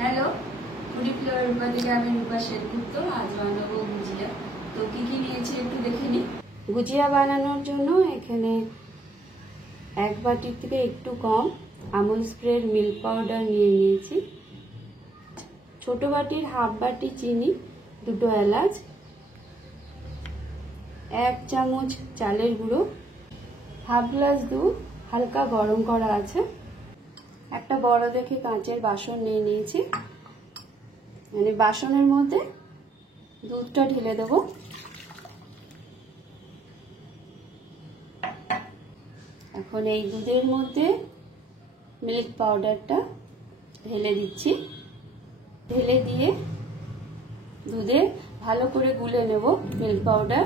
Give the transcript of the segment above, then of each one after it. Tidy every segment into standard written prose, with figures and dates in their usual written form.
Hello foodie flavour रूपा থেকে আমি রূপা সেনগুপ্ত। আজ বানাবো গুজিয়া। তো কি কি নিয়েছি একটু দেখে নিই। গুজিয়া বানানোর জন্য এখানে এক বাটির থেকে একটু কম আমুল স্প্রেড মিল্ক পাউডার নিয়েছি, ছোট বাটির হাফ বাটি চিনি, দুটো এলাচ, এক চামচ চালের গুঁড়ো, হাফ গ্লাস দুধ হালকা গরম করা আছে, একটা বড় দেখে কাঁচের বাসন নিয়েছি, মানে বাসনের মধ্যে দুধটা ঢেলে দেব। এখন এই দুধের মধ্যে মিল্ক পাউডারটা ঢেলে দিচ্ছি। ঢেলে দিয়ে দুধে ভালো করে গুলে নেব মিল্ক পাউডার।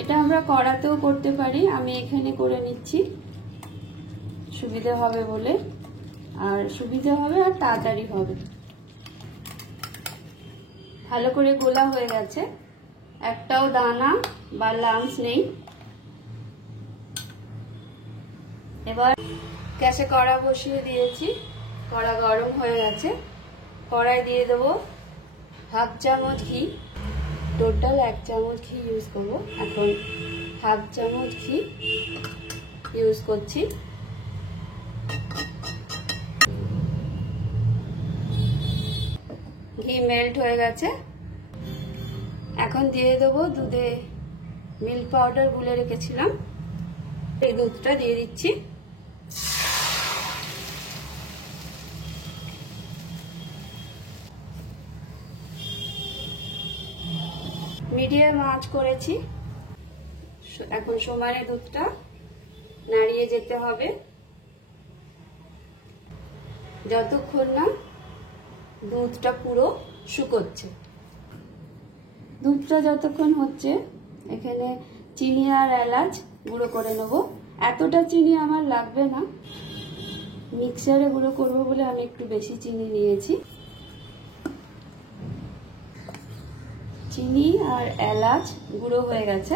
এটা আমরা কড়াতেও করতে পারি, আমি এখানে করে নিচ্ছি সুবিধা হবে বলে, আর সুবিধা হবে আর তাড়াতাড়ি হবে। ভালো করে গোলা হয়ে গেছে, একটাও দানা বা লাম্পস নেই। এবার গ্যাসে কড়া বসিয়ে দিয়েছি, কড়া গরম হয়ে গেছে। কড়াই দিয়ে দেবো হাফ চামচ ঘি, টোটাল 1 চামচ ঘি ইউজ করবো। এখন হাফ চামচ ঘি ইউজ করছি। ঘি মেল্ট হয়ে গেছে, এখন দিয়ে দেবো দুধে মিল্ক পাউডার গুলে রেখেছিলাম, এই দুধটা দিয়ে দিচ্ছি। মিডিয়াম আঁচ করেছি, এখন সমানে দুধটা নাড়িয়ে যেতে হবে যতক্ষণ না দুধটা পুরো শুকোচ্ছে। দুধটা যতক্ষণ হচ্ছে এখানে চিনি আর এলাচ গুঁড়ো করে নেব। এতটা চিনি আমার লাগবে না, মিক্সারে গুঁড়ো করবো বলে আমি একটু বেশি চিনি নিয়েছি। চিনি আর এলাচ গুঁড়ো হয়ে গেছে,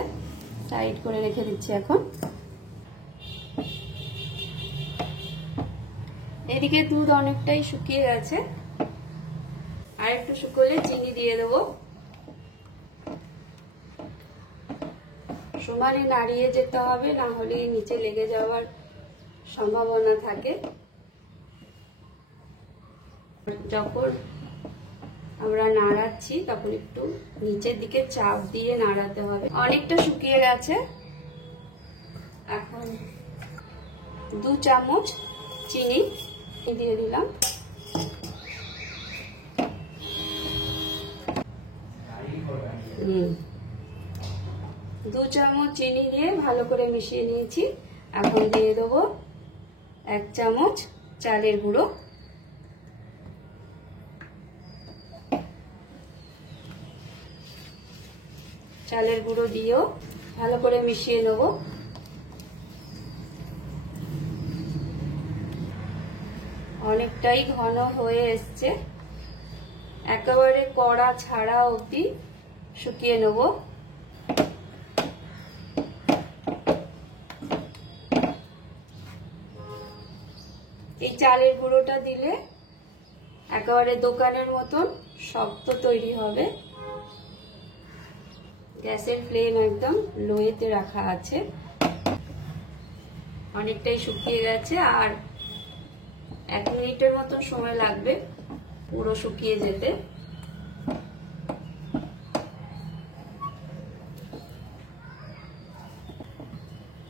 সাইড করে রেখে দিচ্ছি। এখন এদিকে দুধ অনেকটাই শুকিয়ে গেছে, আর একটু শুকোলে চিনি দিয়ে দেবো। সমানে নাড়িয়ে যেতে হবে, না হলে নিচে লেগে যাওয়ার সম্ভাবনা থাকে। যখন আমরা নাড়াচ্ছি তখন একটু নিচের দিকে চাপ দিয়ে নাড়াতে হবে। অনেকটা শুকিয়ে গেছে, এখন 2 চামচ চিনি দিয়ে দিলাম। দু চামচ চিনি দিয়ে ভালো করে মিশিয়ে নিয়েছি। এখন দিয়ে দেবো 1 চামচ চালের গুঁড়ো, চালের গুঁড়ো দিয়েও ভালো করে মিশিয়ে নেব। অনেকটাই ঘন হয়ে এসছে, একেবারে কড়া ছাড়া অবধি শুকিয়ে নেব। এই চালের গুঁড়োটা দিলে একেবারে দোকানের মতন শক্ত তৈরি হবে। গ্যাসের ফ্লেম একদম লোয়েতে রাখা আছে। অনেকটাই শুকিয়ে গেছে, আর 1 মিনিটের মতন সময় লাগবে পুরো শুকিয়ে যেতে।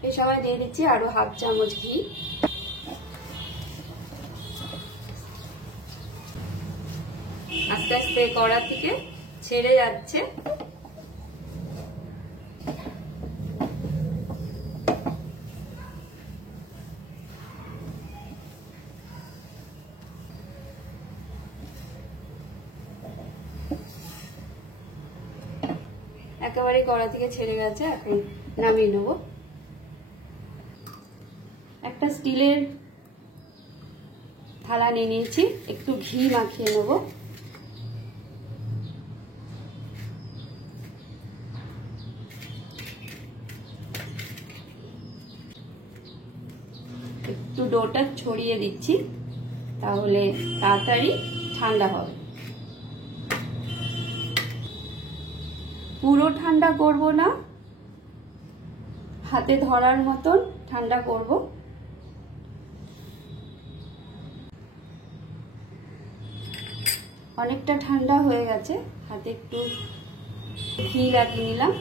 এই সময় দিয়ে দিচ্ছি আরো হাফ চামচ ঘি। আস্তে আস্তে কড়া থেকে ছেড়ে যাচ্ছে। একেবারে কড়া থেকে ছেড়ে গেছে, এখন নামিয়ে নেব। একটা স্টিলের থালা নিয়ে নিয়েছি, একটু ঘি মাখিয়ে নেব। একটু ডোটা ছড়িয়ে দিচ্ছি, তাহলে তাড়াতাড়ি ঠান্ডা হবে। পুরো ঠান্ডা করব না, হাতে ধরার মতন ঠান্ডা করব। অনেকটা ঠান্ডা হয়ে গেছে, হাতে একটু ঘি লাগিয়ে নিলাম।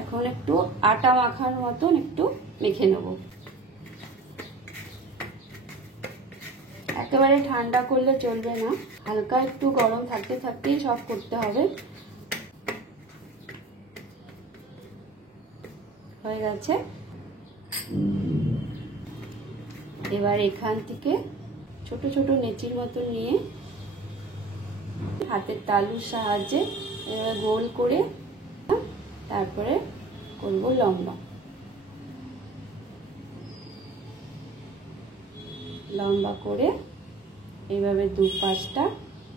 এখন একটু আটা মাখার মতন একটু মেখে নেব। একেবারে ঠান্ডা করলে চলবে না, হালকা একটু গরম থাকতে থাকতেই সব করতে হবে। হয়ে গেছে। এবার এখান থেকে ছোট ছোট নেচির মতো নিয়ে হাতের তালুর সাহায্যে গোল করে তারপরে করব লম্বা। লম্বা করে এইভাবে দু পাশটা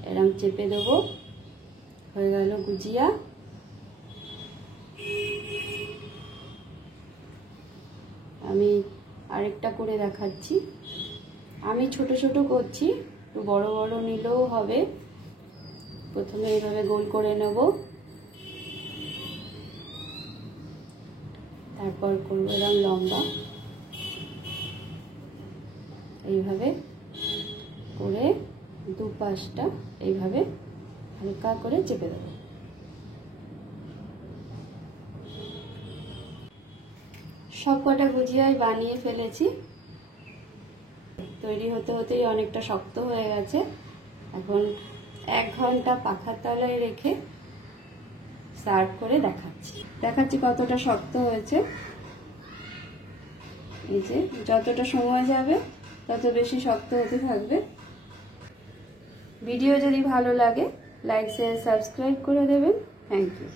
এরকম চেপে দেবো। হয়ে গেল গুজিয়া। আমি আরেকটা করে দেখাচ্ছি। আমি ছোট ছোট করছি, একটু বড় বড় নিলেও হবে। প্রথমে এইভাবে গোল করে নেব, তারপর করবো এরকম লম্বা। এইভাবে করে দু পাশটা এইভাবে হালকা করে চেপে দেবো। সব কটা গুজিয়াই বানিয়ে ফেলেছি। তৈরি হতে হতেই অনেকটা শক্ত হয়ে গেছে। এখন 1 ঘন্টা পাখার তলায় রেখে সার্ভ করে দেখাচ্ছি কতটা শক্ত হয়েছে। এই যে যতটা সময় যাবে তত বেশি শক্ত হতে থাকবে। ভিডিও যদি ভালো লাগে লাইক শেয়ার সাবস্ক্রাইব করে দেবেন। Thank you.